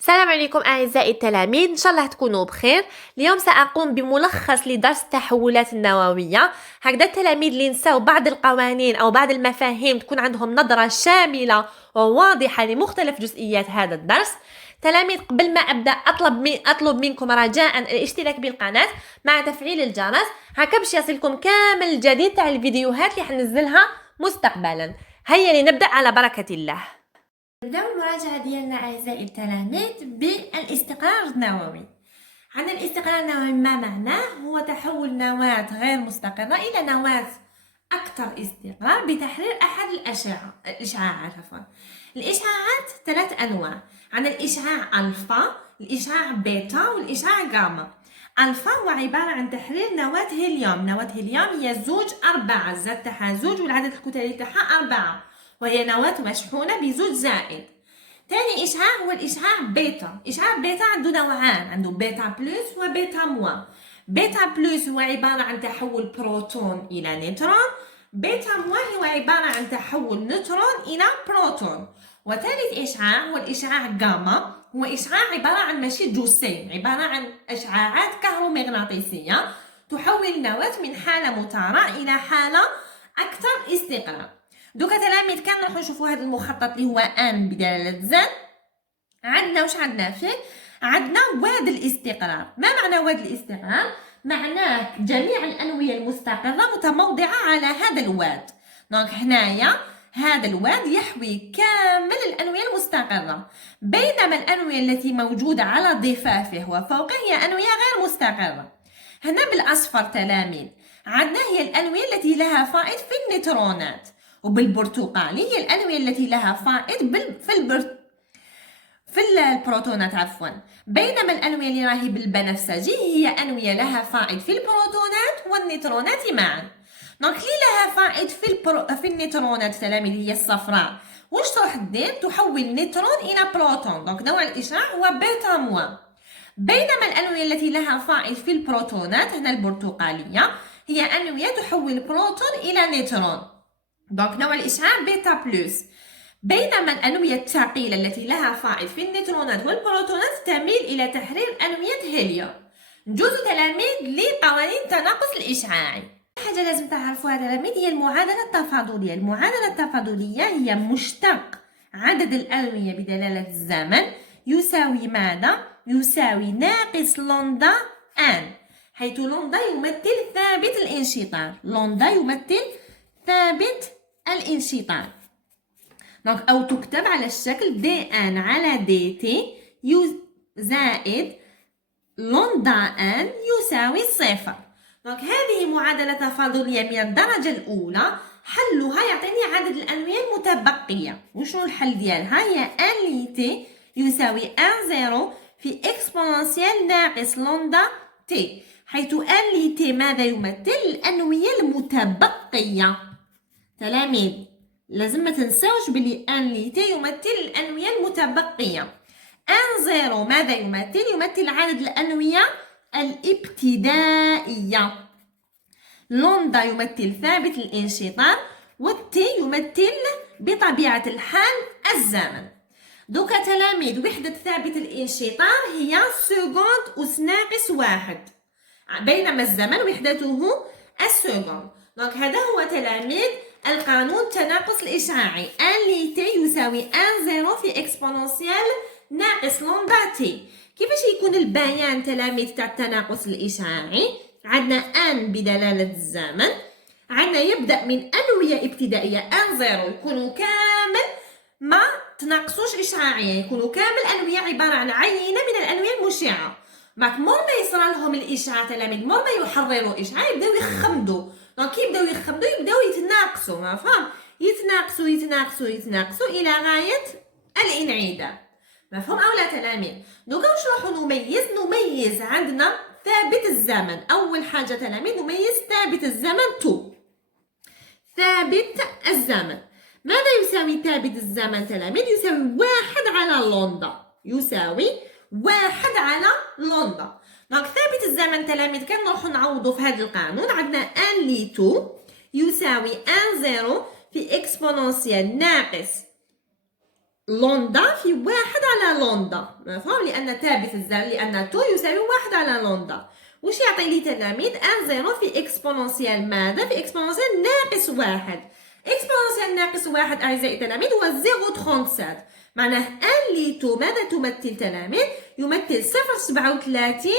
السلام عليكم أعزائي التلاميذ، إن شاء الله تكونوا بخير. اليوم سأقوم بملخص لدرس التحولات النووية. هكذا التلاميذ اللي نساو بعض القوانين أو بعض المفاهيم تكون عندهم نظرة شاملة وواضحة لمختلف جزئيات هذا الدرس. تلاميذ، قبل ما أبدأ أطلب منكم رجاء الاشتراك بالقناة مع تفعيل الجرس، هكا باش يصلكم كامل الجديد تاع الفيديوهات اللي حنزلها مستقبلا. هيا لنبدأ على بركة الله. نبداو المراجعة ديالنا أعزائي التلاميذ بالاستقرار النووي. عندنا الاستقرار النووي ما معناه؟ هو تحول نواة غير مستقرة إلى نواة أكثر استقرار بتحرير أحد الإشعاعات. الإشعاعات 3 أنواع. عندنا الإشعاع ألفا، الإشعاع بيتا، والإشعاع غاما. ألفا هو عبارة عن تحرير نواة هيليوم. نواة هيليوم هي زوج 4، الزاد تاعها زوج والعدد الكتلي تاعها 4، وهي نواة مشحونة بزوج زائد. ثاني إشعاع هو الإشعاع بيتا. إشعاع بيتا عنده نوعان، عنده بيتا بلس وبيتا موان. بيتا بلس هو عبارة عن تحول بروتون إلى نيوترون. بيتا موان هو عبارة عن تحول نيوترون إلى بروتون. وثالث إشعاع هو الإشعاع غاما. هو إشعاع عبارة عن ماشي جسيم، عبارة عن إشعاعات كهرومغناطيسية تحول النواة من حالة متارة إلى حالة أكثر استقرار. دوكا تلاميذ كان نروحو نشوفو هذا المخطط اللي هو ان بدلالة زد. عندنا واش عندنا فيه؟ عندنا واد الاستقرار. ما معنى واد الاستقرار؟ معناه جميع الأنوية المستقرة متموضعة على هذا الواد. دونك هنايا هذا الواد يحوي كامل الأنوية المستقرة، بينما الأنوية التي موجودة على ضفافه وفوقه هي أنوية غير مستقرة. هنا بالأصفر تلاميذ عندنا هي الأنوية التي لها فائض في النيوترونات، وبالبرتقالي هي الأنوية التي لها فائض في البروتونات بينما الأنوية اللي راهي بالبنفسجي هي أنوية لها فائض في البروتونات والنيوترونات معا. دونك اللي لها فائض في النيوترونات تلاميذ هي الصفراء. واش تروح دير؟ تحول نيوترون إلى بروتون. دونك نوع الإشعاع هو بيتا موان. بينما الأنوية التي لها فائض في البروتونات هنا البرتقالية هي أنوية تحول بروتون إلى نيوترون. دونك نوع الإشعاع بيتا بلس. بينما الأنوية الثقيلة التي لها فائض في النيوترونات والبروتونات تميل إلى تحرير أنوية هيليوم. نجوز تلاميذ لقوانين التناقص الإشعاعي. حاجة لازم تعرفوها تلاميذ هي المعادلة التفاضلية. المعادلة التفاضلية هي مشتق عدد الأنوية بدلالة الزمن يساوي ماذا؟ يساوي ناقص لوندا ان، حيث لوندا يمثل ثابت الانشطار. لوندا يمثل ثابت الانشطار. دونك أو تكتب على الشكل دي ان على دي تي زائد لوندا ان يساوي 0. دونك هذه معادلة تفاضلية من الدرجة الأولى. حلها يعطيني عدد الأنوية المتبقية. وشنو الحل ديالها؟ هي ان لي تي يساوي ان زيرو في اكسبوننسيال ناقص لوندا تي، حيث ان لي تي ماذا يمثل؟ الأنوية المتبقية. تلاميذ لازم ما تنساوش بلي ان لي تي يمثل الأنوية المتبقية. ان زيرو ماذا يمثل؟ يمثل عدد الأنوية الابتدائية. لوندا يمثل ثابت الانشطار، والتي يمثل بطبيعة الحال الزمن. دوكا تلاميذ وحدة ثابت الانشطار هي سكوند أس ناقص 1، بينما الزمن وحدته السكوند. دونك هذا هو تلاميذ القانون التناقص الإشعاعي. ان لي تي يساوي ان زيرو في اكسبوننسيال ناقص لوندا تي. كيفاش يكون البيان تلاميذ تاع التناقص الإشعاعي؟ عندنا ان بدلالة الزمن، عندنا يبدأ من أنوية ابتدائية ان زيرو يكونوا كامل ما تناقصوش إشعاعيا، يكونوا كامل أنوية عبارة عن عينة من الأنوية المشعة. مور ما يصرى لهم الإشعاع تلاميذ، مور ما يحرروا إشعاع يبداو يخمدوا. دونك يبداو يخمدوا يبداو يتناقصوا، ما فهم؟ يتناقصوا يتناقصوا يتناقصوا إلى غاية الانعدام. مفهوم أو لا تلاميذ؟ دوكا واش نروحو نميز عندنا ثابت الزمن. أول حاجة تلاميذ نميز ثابت الزمن تو. ثابت الزمن ماذا يساوي ثابت الزمن تلاميذ؟ يساوي 1 على لوندا. يساوي 1 على لوندا. دونك ثابت الزمن تلاميذ كان نروحو نعوضو في هذا القانون. عندنا ان لي تو يساوي ان زيرو في اكسبوننسيال ناقص لوندا في واحد على لوندا، مفهوم؟ لأن ثابت الزمن، لأن تو يساوي واحد على لوندا. وش يعطي لي تلاميذ؟ ان زيرو في اكسبونونسيال ماذا؟ في اكسبونونسيال ناقص واحد. اكسبونونسيال ناقص واحد أعزائي التلاميذ هو 0.37. معناه ان لي تو ماذا تمثل تلاميذ؟ يمثل 0.37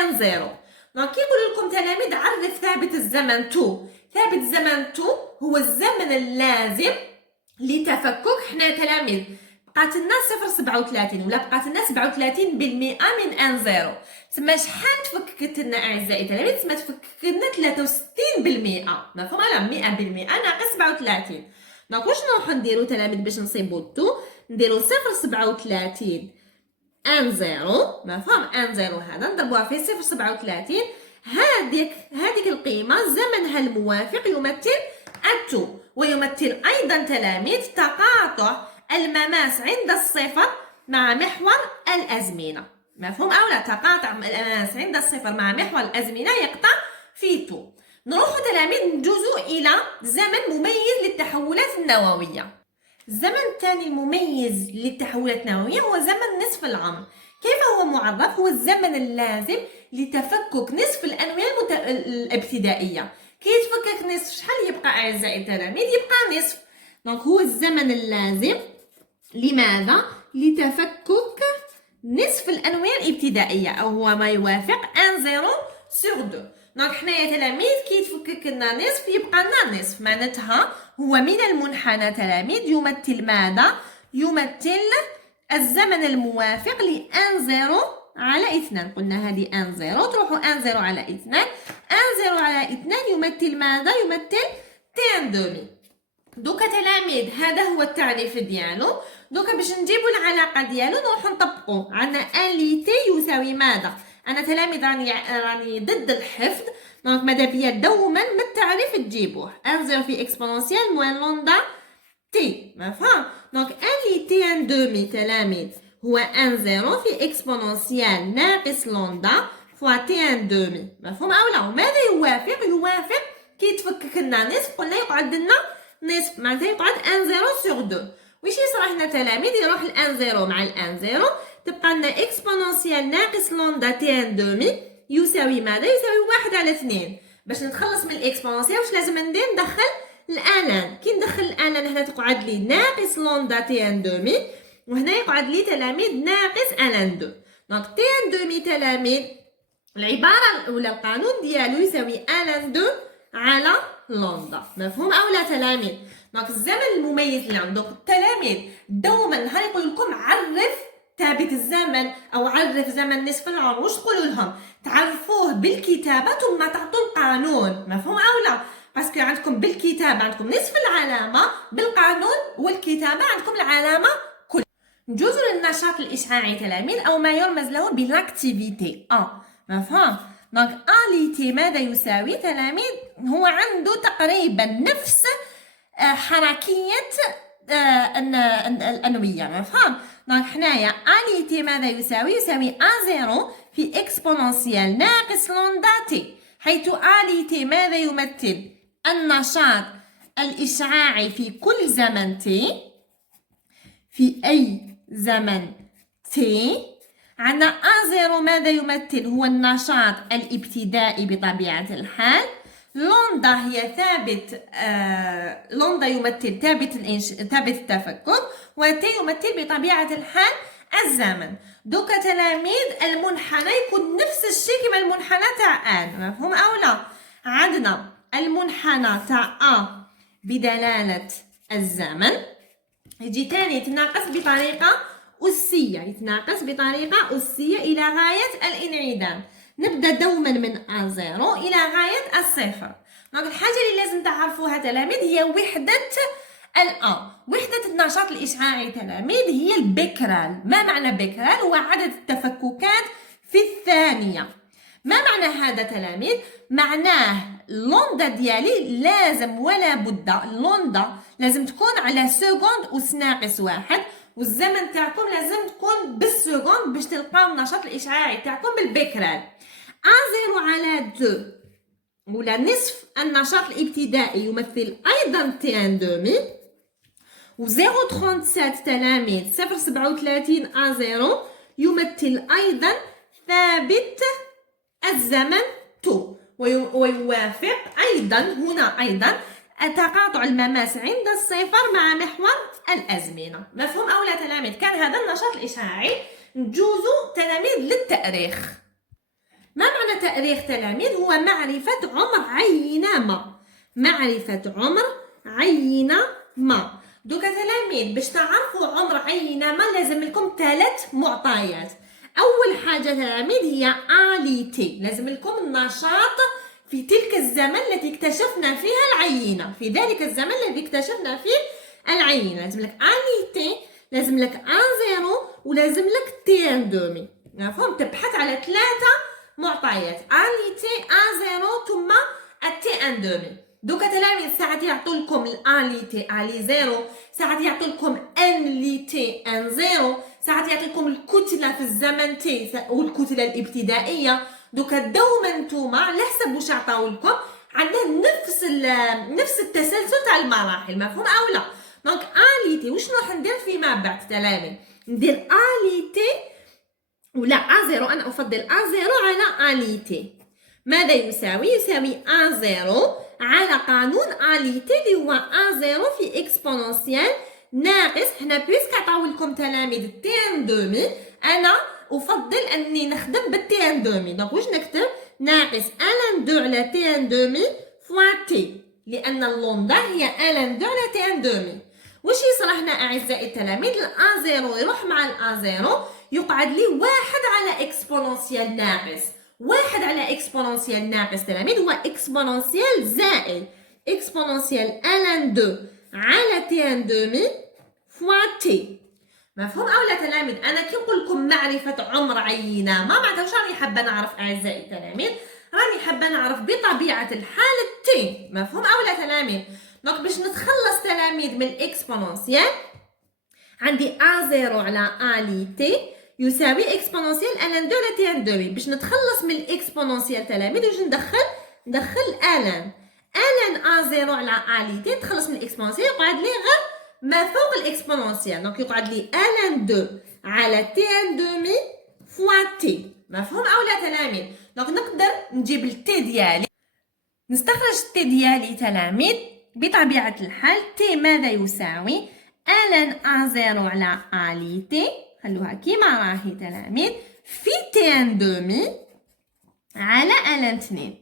ان زيرو. دونك كي يقول لكم تلاميذ عرف ثابت الزمن تو. ثابت الزمن تو هو الزمن اللازم لتفكك. حنا تلاميذ بقات لنا 0.37 ولا بقات لنا 37% من ان زيرو. تسمى شحال تفككت لنا اعزائي التلاميذ؟ تسمى تفككت لنا 63%. مفهوم؟ على 100% ناقص 37. دونك واش نروحو نديرو تلاميذ باش نصيبو تو؟ نديرو 0.37 ان زيرو، مفهوم؟ ان زيرو هذا نضربوها في 0.37. هذيك القيمة زمنها الموافق يمثل التو، ويمثل أيضا تلاميذ تقاطع المماس عند الصفر مع محور الأزمنة. مفهوم أو لا؟ تقاطع المماس عند الصفر مع محور الأزمنة يقطع في تو. نروح تلاميذ ندوزو إلى زمن مميز للتحولات النووية. الزمن الثاني المميز للتحولات النووية هو زمن نصف العمر. كيف هو معرف؟ هو الزمن اللازم لتفكك نصف الأنوية الابتدائية. كي يتفكك نصف شحال يبقى أعزائي التلاميذ؟ يبقى نصف. دونك هو الزمن اللازم لماذا؟ لتفكك نصف الأنوية الابتدائية، أو هو ما يوافق 1/0/2. دونك حنايا تلاميذ كي يتفكك لنا نصف يبقى لنا نصف. معناتها هو من المنحنى تلاميذ يمثل ماذا؟ يمثل الزمن الموافق ل 1/0/2. قلنا هذه 1/0 تروحوا 1/0 على 2. 1/0 على 2 يمثل ماذا؟ يمثل تي ان دومي. دوكا تلاميذ هذا هو التعريف ديالو. دوكا باش نجيبو العلاقه ديالو نروحو نطبقو. عندنا ان لي تي يساوي ماذا؟ انا تلاميذ راني ضد الحفظ، دونك ماذا بيا دوما من التعريف تجيبوه. 1/0 في اكسبونونسيال موان لوندا تي، مفهوم؟ دونك ان لي تي ان دومي تلاميذ هو 1/0 في اكسبونونسيال ناقص لوندا فوا تي ان دومي، مفهوم او لا؟ وماذا يوافق؟ يوافق كي يتفكك لنا نصف قلنا يقعد لنا نصف، معناتها يقعد 1/0/2. واش يصرى هنا تلاميذ؟ يروح ال 1/0 مع ال 1/0 تبقى لنا اكسبونونسيال ناقص لوندا تي ان دومي يساوي ماذا؟ يساوي 1/2. باش نتخلص من الاكسبونونسيال واش لازم ندير؟ ندخل الالان. كي ندخل الالان هنا تقعد لي ناقص لوندا تي ان دومي، وهنا يقعد لي تلاميذ ناقص الان 2. دونك تي ان دومي تلاميذ العباره ولا القانون ديالو يساوي الان 2 على لوندا، مفهوم او لا تلاميذ؟ دونك الزمن المميز اللي عندك التلاميذ دوما نهار يقول لكم عرف ثابت الزمن او عرف زمن نصف العمر، واش تقولوا لهم؟ تعرفوه بالكتابه ثم تعطوا القانون، مفهوم او لا؟ باسكو عندكم بالكتابه عندكم نصف العلامه، بالقانون والكتابه عندكم العلامه كل. نجوزو للنشاط الاشعاعي تلاميذ او ما يرمز له بالاكتيفيتي مفهوم؟ دونك اليتي ماذا يساوي تلاميذ؟ هو عنده تقريبا نفس حركيه الانويه، مفهوم؟ دونك حنايا اليتي ماذا يساوي؟ يساوي A0 في اكسبونونسيال ناقص لوندا تي، حيث اليتي ماذا يمثل؟ النشاط الاشعاعي في كل زمن تي، في اي زمن تي. عندنا A0 ماذا يمثل؟ هو النشاط الابتدائي بطبيعة الحال. لوندا هي ثابت، لوندا يمثل ثابت التفكك، وتي يمثل بطبيعة الحال الزمن. دوكا تلاميذ المنحنى يكون نفس الشيء كما المنحنى تاع ان، مفهوم او لا؟ عندنا المنحنى تاع A بدلالة الزمن يجي تاني يتناقص بطريقة أسية، يتناقص بطريقة أسية إلى غاية الانعدام. نبدأ دوما من A0 إلى غاية الصفر. دونك الحاجة اللي لازم تعرفوها تلاميذ هي وحدة وحدة النشاط الإشعاعي تلاميذ هي البكرال. ما معنى بكرال؟ هو عدد التفككات في الثانية. ما معنى هذا تلاميذ؟ معناه اللوندا ديالي لازم ولا بد اللوندا لازم تكون على سكوند أس ناقص 1، والزمن تاعكم لازم تكون بالسكوند باش تلقاو النشاط الإشعاعي تاعكم بالبكرال. A0 على 2 ولا نصف النشاط الابتدائي يمثل أيضا تي ان دومي، و 0.37 تلاميذ 0.37 A0 يمثل أيضا ثابت الزمن T، ويوافق أيضا هنا أيضا تقاطع المماس عند الصفر مع محور الأزمنة. مفهوم أو لا تلاميذ؟ كان هذا النشاط الإشعاعي. نجوز تلاميذ للتأريخ. ما معنى تأريخ تلاميذ؟ هو معرفة عمر عينة ما، معرفة عمر عينة ما. دوكا تلاميذ باش تعرفوا عمر عينة ما لازم لكم 3 معطيات. أول حاجة تلاميذ هي آليتي، لازم لكم النشاط في تلك الزمن التي اكتشفنا فيها العينة، في ذلك الزمن الذي اكتشفنا فيه العينة لازم لك آليتي، لازم لك A0 ولازم لك T1/2. مفهوم؟ تبحث على 3 معطيات آليتي A0 ثم T1/2. دوكا تلاميذ ساعات يعطوا لكم الآليتي آلي 0، ساعات يعطوا لكم ان لي تي ان 0، ساعات يعطوا لكم الكتلة في الزمن تي والكتلة الابتدائية. دوكا دوما نتوما على حسب واش عطاو لكم عندنا نفس التسلسل تاع المراحل. مفهوم او لا؟ دونك آليتي واش نروح ندير فيما بعد تلاميذ؟ ندير آليتي ولا A0، أنا أفضل A0 على آليتي. ماذا يساوي؟ يساوي A0 على قانون آليتي اللي هو A0 في إكسبونونسيال ناقص، حنا بيسك عطاو لكم تلاميذ T1/2، أنا أفضل أني نخدم بالT1/2. دونك واش نكتب؟ ناقص A2 على T1/2 فوا T، لأن اللوندا هي A2 على T1/2. واش يصرحنا أعزائي التلاميذ؟ الA0 يروح مع الA0 يقعد لي 1 على إكسبونونسيال ناقص. 1 على إكسبونونسيال ناقص تلاميذ هو إكسبونونسيال زائد إكسبونونسيال A2 على T1/2 فوا T. مفهوم أو لا تلاميذ؟ أنا كي نقول لكم معرفة عمر عينة ما معناتها واش راني حابة نعرف أعزائي التلاميذ؟ راني حابة نعرف بطبيعة الحال T. مفهوم أو لا تلاميذ؟ دونك باش نتخلص تلاميذ من الإكسبونونسيال عندي A0 على آليتي يساوي إكسبونونسيال A2 على T1/2. باش نتخلص من الإكسبونونسيال تلاميذ واش ندخل ألان A0 على آليتي، نتخلص من الإكسبونونسيال يقعد لي غير ما فوق الإكسبونونسيال. دونك يقعد لي A2 على T1/2 فوا T. مفهوم أو لا تلاميذ؟ دونك نقدر نجيب التي ديالي، نستخرج التي ديالي تلاميذ بطبيعة الحال. تي ماذا يساوي؟ ألان A0 على آليتي، خلوها كيما راهي تلاميذ، في T1/2 على ألان 2.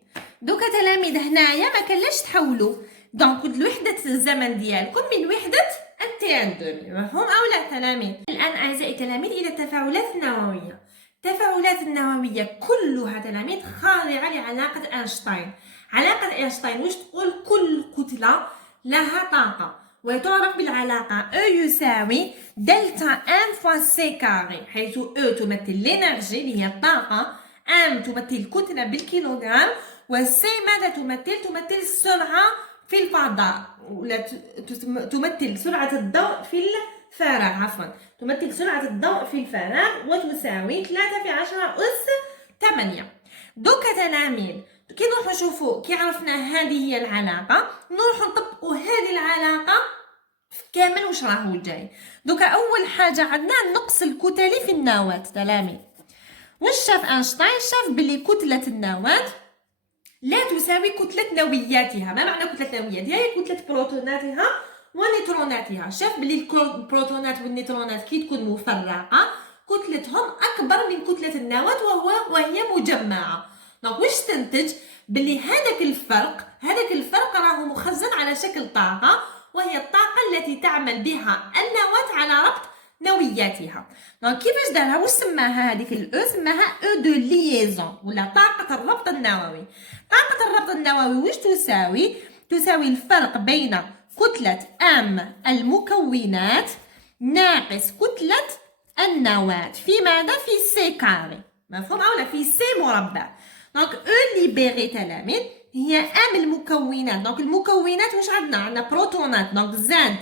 دوكا تلاميذ هنايا ما كانلاش تحولوا دونك الوحدة الزمن ديالكم من وحدة T1/2. مفهوم أو لا تلاميذ؟ الآن أعزائي التلاميذ إلى التفاعلات النووية. التفاعلات النووية كلها تلاميذ خاضعة لعلاقة أينشتاين. علاقة أينشتاين واش تقول؟ كل كتلة لها طاقة، وتعرف بالعلاقة E يساوي دلتا M فوا سي كاري، حيث E تمثل الإنرجي اللي هي الطاقة، M تمثل الكتلة بالكيلوغرام، وسي ماذا تمثل؟ تمثل السرعة في الفضاء، ولا تمثل سرعة الضوء في الفراغ، عفوا تمثل سرعة الضوء في الفراغ، وتساوي 3 في 10 أس 8. دوكا تلاميذ كي نروحو نشوفو كي عرفنا هذه هي العلاقة نروحو نطبقو هذه العلاقة كامل واش راهو جاي. دوكا أول حاجة عندنا النقص الكتلي في النواة تلاميذ. واش شاف أينشتاين؟ شاف بلي كتلة النواة لا تساوي كتلة نوياتها. ما معنى كتلة نوياتها؟ هي كتلة بروتوناتها ونيوتروناتها. شاف بلي البروتونات والنيوترونات كي تكون مفرقة كتلتهم أكبر من كتلة النواة وهي مجمعة. دونك واش استنتج؟ بلي هذاك الفرق راهو مخزن على شكل طاقة، وهي الطاقة التي تعمل بها النواة على ربط نوياتها. دونك كيفاش دارها؟ واش سماها هذيك الأو؟ سماها أو دو ليزون ولا طاقة الربط النووي. طاقة الربط النووي واش تساوي؟ تساوي الفرق بين كتلة أم المكونات ناقص كتلة النواة في ماذا؟ في سي كاري. مفهوم أو لا؟ في سي مربع. دونك أو ليبيري تلاميذ هي أم المكونات. دونك المكونات واش عندنا بروتونات، دونك زاد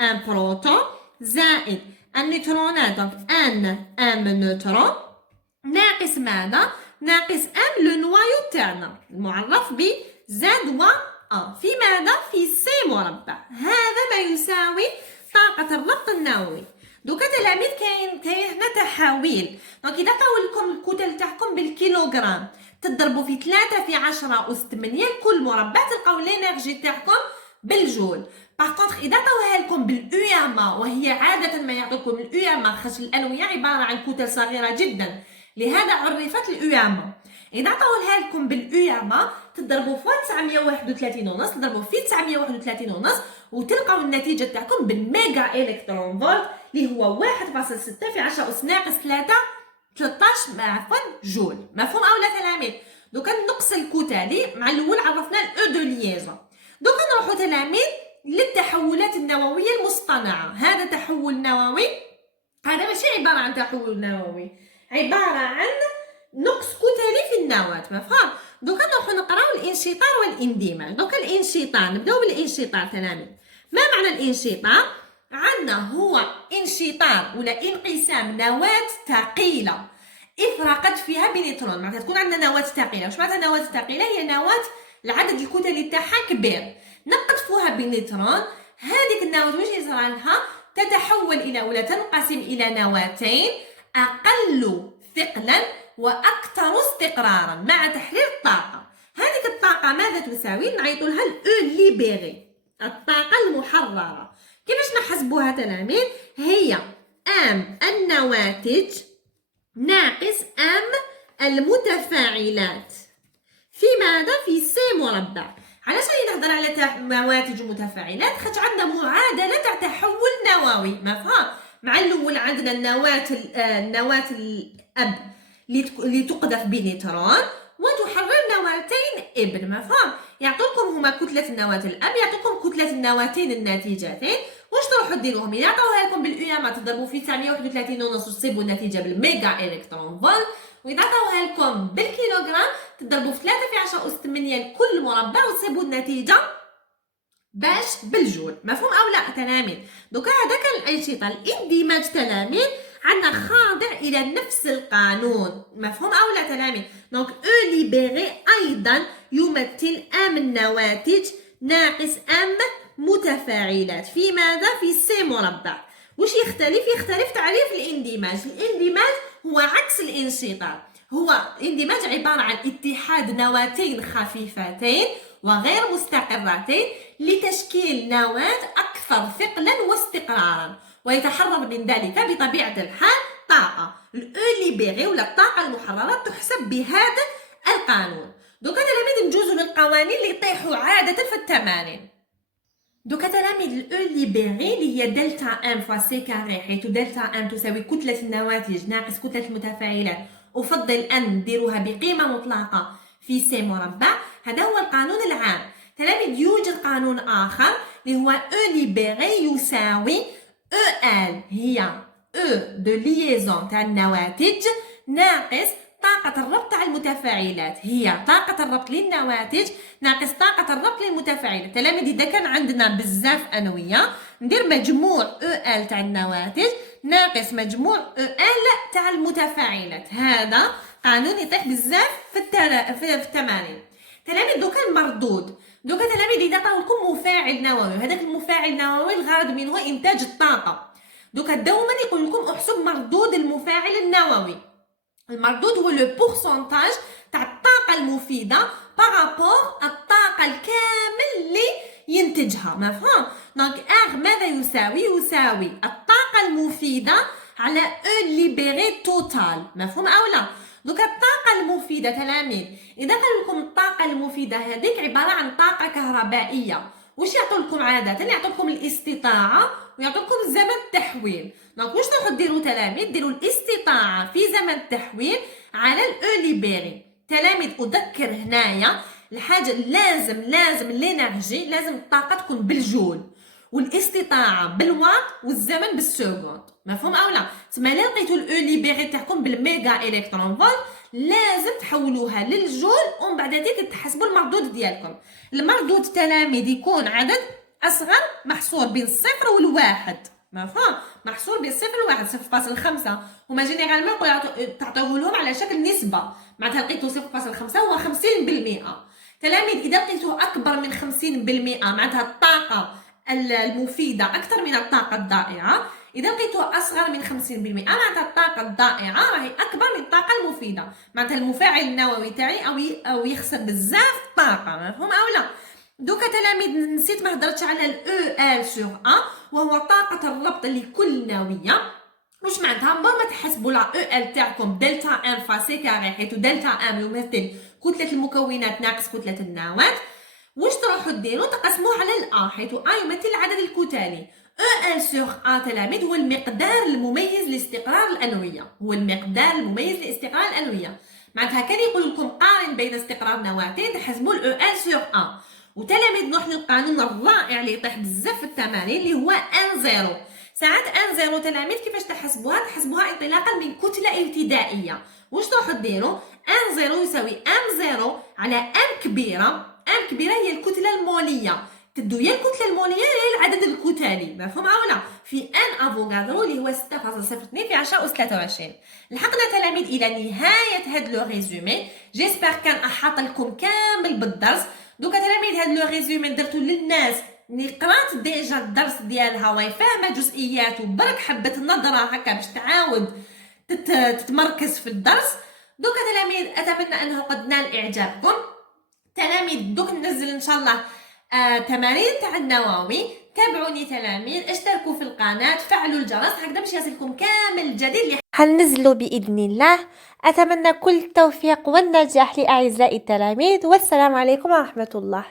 ان بروتون زائد النيوترونات، دونك ام نيوترون ناقص ماذا؟ ناقص ام لو نوايو تاعنا المعرف ب زاد و في ماذا؟ في سي مربع. هذا ما يساوي طاقة الربط النووي. دوكا تلاميذ كاين هنا تحاويل. دونك اذا عطاو لكم الكتل تاعكم بالكيلوغرام تضربوا في 3 في 10 أس 8 لكل مربع تلقاو لينيرجي تاعكم بالجول. باغ كونطخ اذا عطاوها لكم بالأياما، وهي عادة ما يعطوكم الأياما خاطر الأنوية عبارة عن كتل صغيرة جدا، لهذا عرفت الأياما. إذا عطاوها لكم بالأياما تضربوا في 931 ونص، تضربوا في 931 ونص وتلقاو النتيجة تاعكم بالميجا إلكترون فولت اللي هو 1.6 في 10 أس ناقص 3 13 عفوا جول. مفهوم أو لا تلاميذ؟ دوكا نقص الكتلي مع الأول عرفنا الأو دو ليزون. دوكا نروحو تلاميذ للتحولات النووية المصطنعة. هذا تحول نووي، هذا ماشي عبارة عن تحول نووي، عبارة عن نقص كتلي في النواة. مفهوم؟ دوكا نروحو نقراو الانشطار والاندماج. دوكا الانشطار، نبداو بالانشطار تلاميذ. ما معنى الانشطار؟ عندنا هو انشطار ولا انقسام نواة ثقيلة افرقت فيها بنيوترون. معناتها تكون عندنا نواة ثقيلة. واش معناتها نواة ثقيلة؟ هي نواة العدد الكتلي تاعها كبير، نقذفوها بنيوترون. هذيك النواة واش يصرى لها؟ تتحول الى ولا تنقسم الى نواتين اقل ثقلا واكثر استقرارا مع تحرير الطاقه. هذيك الطاقه ماذا تساوي؟ نعيطوا لها الاو ليبيري، الطاقه المحرره. كيفاش نحسبوها تلاميذ؟ هي ام النواتج ناقص ام المتفاعلات في ماذا؟ في سي مربع. علاش راني نهضر على نواتج ومتفاعلات؟ خاطر عندنا معادله تاع تحول نووي. مفهوم؟ مع الاول عندنا النواه الاب اللي تقذف بنيوترون وتحرر نواتين ابن. مفهوم؟ يعطوكم هما كتله النواه الاب، يعطوكم كتله النواتين الناتجتين. واش تروحوا ديروهم؟ اذا عطاوها لكم بالأياما تضربوا في 931 ونص وتصيبوا النتيجه بالميجا الكترون فولت. واذا عطاوها لكم بالكيلوغرام تضربوا في 3 في 10 أس 8 لكل مربع وتصيبوا النتيجه باش بالجول. مفهوم او لا تلاميذ؟ دوكا هذا كان الانشطه. الاندماج تلاميذ عندنا خاضع الى نفس القانون. مفهوم او لا تلاميذ؟ دونك او ليبيري ايضا يمثل ام النواتج ناقص ام متفاعلات في ماذا؟ في سي مربع. واش يختلف؟ يختلف تعريف الاندماج. الاندماج هو عكس الانشطار. هو الاندماج عبارة عن اتحاد نواتين خفيفتين وغير مستقرتين لتشكيل نواة أكثر ثقلا واستقرارا، ويتحرر من ذلك بطبيعة الحال طاقة. الأو ليبيري ولا الطاقة المحررة تحسب بهذا القانون. دوكا تلاميذ نجوزو للقوانين اللي يطيحوا عادة في التمارين. دوكا تلاميذ الأو ليبيري اللي هي دلتا ام فوا سي كاري، حيث دلتا ام تساوي كتلة النواتج ناقص كتلة المتفاعلات، أفضل أن نديروها بقيمة مطلقة في سي مربع. هذا هو القانون العام. تلاميذ يوجد قانون آخر اللي هو أو ليبيري يساوي أو ال، هي أو دو ليزون تاع النواتج ناقص طاقة الربط تاع المتفاعلات، هي طاقة الربط للنواتج ناقص طاقة الربط للمتفاعلات. تلاميذ إذا كان عندنا بزاف أنوية ندير مجموع أو ال تاع النواتج ناقص مجموع أو ال تاع المتفاعلات. هذا قانون يطيح بزاف في التمارين. تلاميذ دوكا المردود. دوكا تلاميذ إذا عطاو لكم مفاعل نووي، هذاك المفاعل النووي الغرض منه إنتاج الطاقة. دوكا دوما يقول لكم احسب مردود المفاعل النووي. المردود هو لو بورسونتاج تاع الطاقة المفيدة بارابور الطاقة الكامل اللي ينتجها. مفهوم؟ دونك ار ماذا يساوي؟ يساوي الطاقة المفيدة على او ليبيري توتال. مفهوم او لا؟ دوكا الطاقة المفيدة تلاميذ إذا قالوا لكم الطاقة المفيدة هذيك عبارة عن طاقة كهربائية، واش يعطوا لكم عادة؟ يعطوا لكم الاستطاعة ويعطوا لكم زمن التحويل. دونك واش تروحوا ديروا تلاميذ؟ ديروا الاستطاعة في زمن التحويل على الاو ليبيري. تلاميذ أذكر هنايا الحاجة لازم الانرجي، لازم الطاقة تكون بالجول والاستطاعة بالوات والزمن بالسكوند. مفهوم او لا؟ تما الا لقيتو الاو ليبيري تاعكم بالميجا الكترون فولت لازم تحولوها للجول ومن بعد ذلك تحسبوا المردود ديالكم. المردود تلاميذ يكون عدد اصغر محصور بين الصفر والواحد. مفهوم؟ محصور بين الصفر والواحد، 0.5. هما جينيرالمون تعطوه لهم على شكل نسبة، معناتها لقيتو 0.5 هو 50%. تلاميذ اذا لقيتو اكبر من 50% معناتها الطاقة المفيدة أكثر من الطاقة الضائعة. إذا لقيتوها أصغر من 50% معناتها الطاقة الضائعة راهي أكبر من الطاقة المفيدة، معناتها المفاعل النووي تاعي أو يخسر بزاف طاقة، مفهوم أو لا؟ دوكا تلاميذ نسيت ما هضرتش على ال E وهو طاقة الربط لكل نووية. واش معناتها؟ ما تحسبوا لا ال تاعكم دلتا ام فاسي كاري، حيث دلتا ام يمثل كتلة المكونات ناقص كتلة النواة. واش تروحوا ديروا؟ تقسموه على الA، حيث A يمثل العدد الكتلي. ال سور A تلاميذ هو المقدار المميز لاستقرار الأنوية، هو المقدار المميز لاستقرار الأنوية. معناتها كان يقول لكم قارن بين استقرار نواتين، تحسبوا ال سور A. وتلاميذ نروح للقانون الرائع اللي يطيح بزاف في التمارين اللي هو ان زيرو. ساعات ان زيرو تلاميذ كيفاش تحسبوها انطلاقا من كتله ابتدائيه. واش تروحوا ديروا؟ ان زيرو يساوي ام زيرو على ام كبيره. ام كبيره هي الكتله الموليه، تدو يا الكتله الموليه يا العدد الكتلي، مفهوم ولا؟ في ان افوغادرو اللي هو 6.02 في 10 أس 23. لحقنا تلاميذ الى نهايه هذا لو ريزومي. جيسبر كان احاط لكم كامل بالدرس. دوكا تلاميذ هذا لو ريزومي درتو للناس اللي قرات ديجا الدرس ديالها وهي فاهمه جزئيات وبرك حبت نظره هكا باش تعاود تتمركز في الدرس. دوكا تلاميذ اتمنى انه قد نال اعجابكم. تلاميذ دوك ننزل ان شاء الله تمارين تاع النووي. تابعوني تلاميذ، اشتركوا في القناه، فعلوا الجرس هكذا باش يصلكم كامل الجديد اللي حننزلوا باذن الله. اتمنى كل التوفيق والنجاح لاعزائي التلاميذ، والسلام عليكم ورحمه الله.